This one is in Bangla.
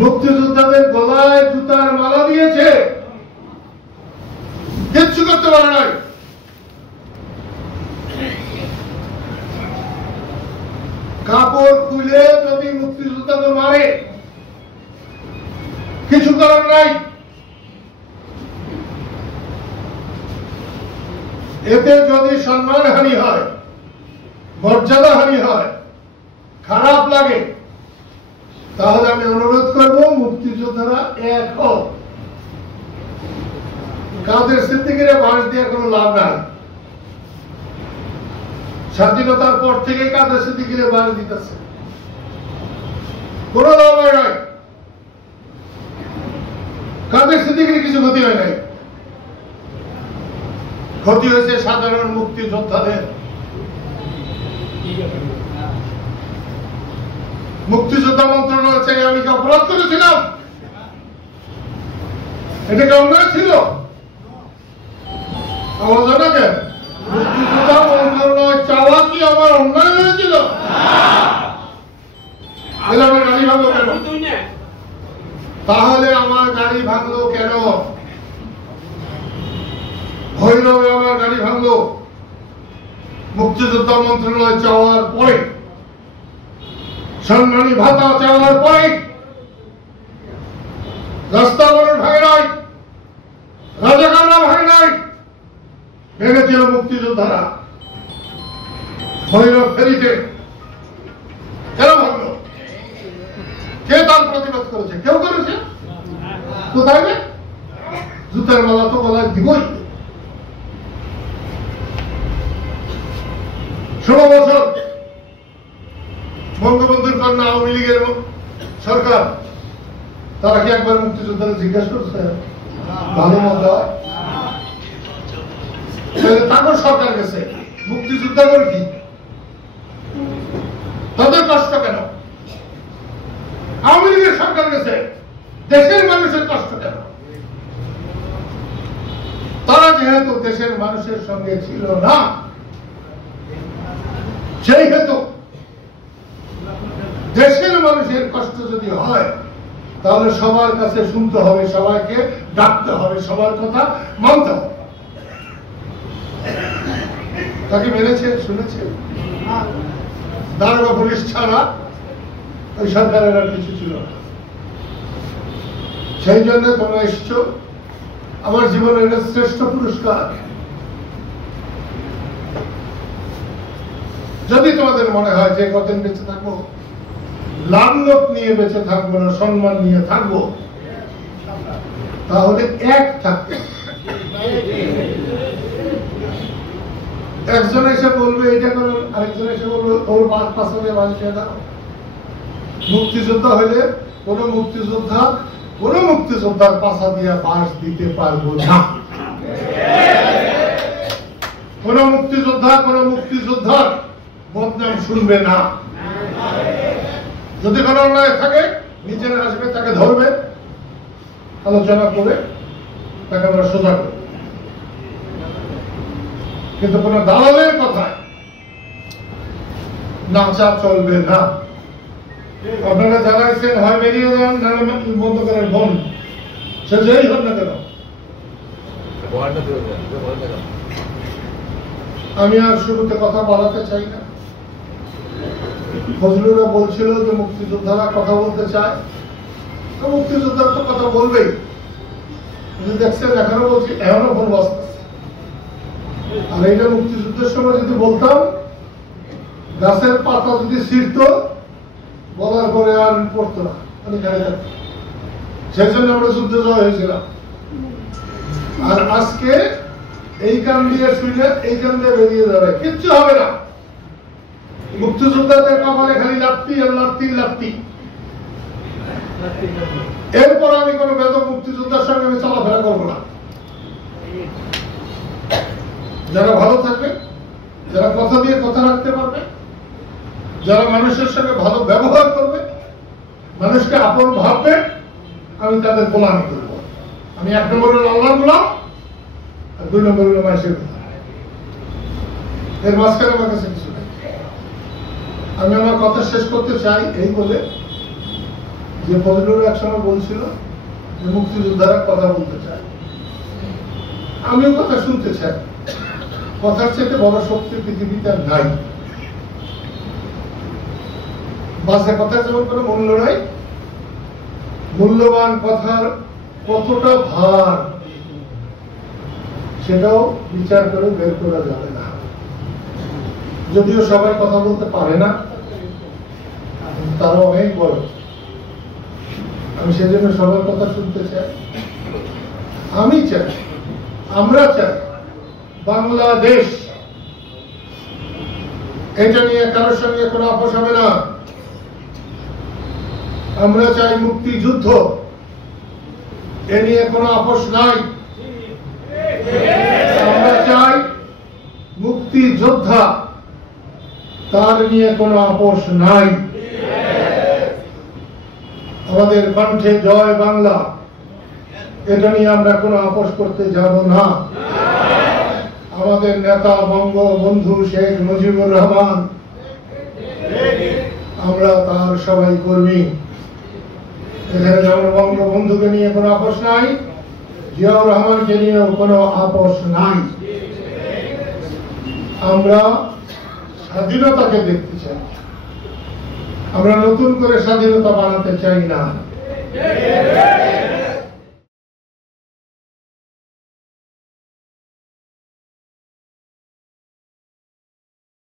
মুক্তিযোদ্ধাদের গলায় জুতার মালা দিয়েছে, কিচ্ছু করতে পারে নাই। কাপড় খুলে যদি মুক্তিযোদ্ধাকে মারে, কিছু করার নাই। এতে যদি সম্মানহানি হয়, মর্যাদাহানি হয়, খারাপ লাগে, তাহলে আমি অনুরোধ করব মুক্তিযোদ্ধারা এক হোক। কাদের সিদ্দিকীরে বাঁশ দিয়ে কোনো লাভ নাই। স্বাধীনতার পর থেকে কাদের সিদ্দিকীরে বাঁশ দিতেছে, কোনো লাভ হয় নাই। কাদের সিদ্দিকীর কিছু ক্ষতি হয় নাই, ক্ষতি হয়েছে সাধারণ মুক্তিযোদ্ধাদের। মুক্তিযোদ্ধা মন্ত্রণালয় চাই আমি কি অপরাধ করেছিলাম? এটা কি অন্যায় ছিল? আমার জানা কেন মুক্তিযোদ্ধা মন্ত্রণালয় চাওয়া কি আমার অন্যায় হয়েছিল? আমার গাড়ি ভাঙলো কেন? তাহলে আমার গাড়ি ভাঙলো কেন? ভৈরবে আমার গাড়ি ভাঙলো মুক্তিযোদ্ধা মন্ত্রণালয় চাওয়ার পরে, সম্মানী ভাতা চাওয়ার পরে। রাস্তা বলে ভাঙে নাই, রাজাকাররা ভাঙে নাই, ভেঙেছিল মুক্তিযোদ্ধারা। ভৈরব ফেরিতে কেন ভাঙলো? কে তার প্রতিবাদ করেছে? কেউ করেছে? কোথায়? জুতার মালা তো গলায় দিবই। 16 বছর বঙ্গবন্ধুর কন্যা আওয়ামী লীগের সরকার, তারা কি একবার মুক্তিযোদ্ধারা জিজ্ঞাসা করছে ভালো মন্দ? তারপর সরকার গেছে, মুক্তিযোদ্ধা করে কি? তাদের কষ্ট কেন? আওয়ামী লীগের সরকার গেছে, দেশের মানুষের কষ্ট কেন? তারা যেহেতু দেশের মানুষের সঙ্গে ছিল না, সেই হেতু দেশের মানুষের কষ্ট যদি হয় তাহলে সবার কাছে শুনতে হবে, সবাইকে ডাকতে হবে, সবার কথা মানতে হবে। তাকে মেনেছে, শুনেছে? দারোগা পুলিশ ছাড়া ওই সরকারের আর কিছু ছিল না। সেই জন্য তোমরা এসছো, আমার জীবনের শ্রেষ্ঠ পুরস্কার। যদি তোমাদের মনে হয় যে কতদিন বেঁচে থাকবো, লাভ লোক নিয়ে বেঁচে থাকবো না, সম্মান নিয়ে থাকবো, তাহলে এক থাকতে। একজন এসে বলবে এটা করো, আরেকজন এসে বলবে ওর পাশে বাঁচিয়ে দাও। মুক্তিযোদ্ধা হলে কোন মুক্তিযোদ্ধার পাশা দিয়ে বাঁশ দিতে পারবো না। কোন মুক্তিযোদ্ধার বদনাম শুনবে না। যদি কোনো অন্যায় থাকে নিজের আসবে, তাকে ধরবে, আলোচনা করে তাকে আমরা সোজা করব। কিন্তু কোন দালালের কথায় নাচা চলবে না। আপনারা জানাইছেন হয় বেরিয়ে যান, বন্ধ করার বন, সে যেই হোক না কেন। আমি আর শুরুতে কথা বলাতে চাই না। ফজলুরা বলছিল যে মুক্তিযোদ্ধারা কথা বলতে চায়, তো মুক্তিযোদ্ধারা তো কথা বলবেই। দেখছেন এখনো বলছি, এখনো ফোন বাজতেছে। আর এইটা মুক্তিযুদ্ধের সময় যদি বলতাম, গাছের পাতা যদি ছিঁড়তো, বলার পরে আর পড়তো না, আমি খালি থাকতাম। সেই জন্য আমরা যুদ্ধে জয় হয়েছিলাম। আর আজকে এই কান দিয়ে শুনে এই কান দিয়ে বেরিয়ে যাবে, কিচ্ছু হবে না। মুক্তিযোদ্ধাদের কপালে খালি লাত্তি আর লাত্তি লাত্তি। এরপর আমি কোন বেদক মুক্তিযোদ্ধার সঙ্গে আমি চলাফেরা করবো না। যারা ভালো থাকবে, যারা কথা দিয়ে কথা রাখতে পারবে, যারা মানুষের সঙ্গে ভালো ব্যবহার করবে, মানুষকে আপন ভাববে, আমি তাদের গোলামি করবো। আমি 1 নম্বর হলো আল্লাহর গোলাম, আর 2 নম্বর হলো মানুষের গোলাম। এর মাঝখানে আমার কাছে কিছু নেই। আমি আমার কথা শেষ করতে চাই এই বলে যে ফজলুর একসময় বলছিল যে মুক্তিযোদ্ধারা কথা বলতে চায়, আমিও কথা শুনতে চাই। কথার চাইতে বড় শক্তি পৃথিবীতে আর নাই। বাসে কথার যেমন কোনো মূল্য নাই, মূল্যবান কথার কতটা ভার সেটাও বিচার করে বের করা যাবে না। যদিও সবাই কথা বলতে পারে না, তারা অনেক বড়। আমি সেজন্য সবার কথা শুনতে চাই। আমি চাই, আমরা চাই বাংলাদেশ, এটা নিয়ে কারোর সঙ্গে কোনো আপোষ হবে না। আমরা চাই মুক্তিযুদ্ধ, এ নিয়ে কোনো আপোষ নাই। আমরা চাই মুক্তিযোদ্ধা, তার নিয়ে কোনো আপোষ নাই। আমাদের কণ্ঠে জয় বাংলা, এটা নিয়ে আমরা কোনো আপোষ করতে যাব না। আমাদের নেতা বঙ্গবন্ধু শেখ মুজিবুর রহমান, আমরা তার সবাই কর্মী। এখানে যেমন বঙ্গবন্ধুকে নিয়ে কোনো আপোষ নাই, জিয়াউর রহমানকে নিয়েও কোনো আপোষ নাই। আমরা স্বাধীনতাকে দেখতে চাই, আমরা নতুন করে স্বাধীনতা বানাতে চাই না।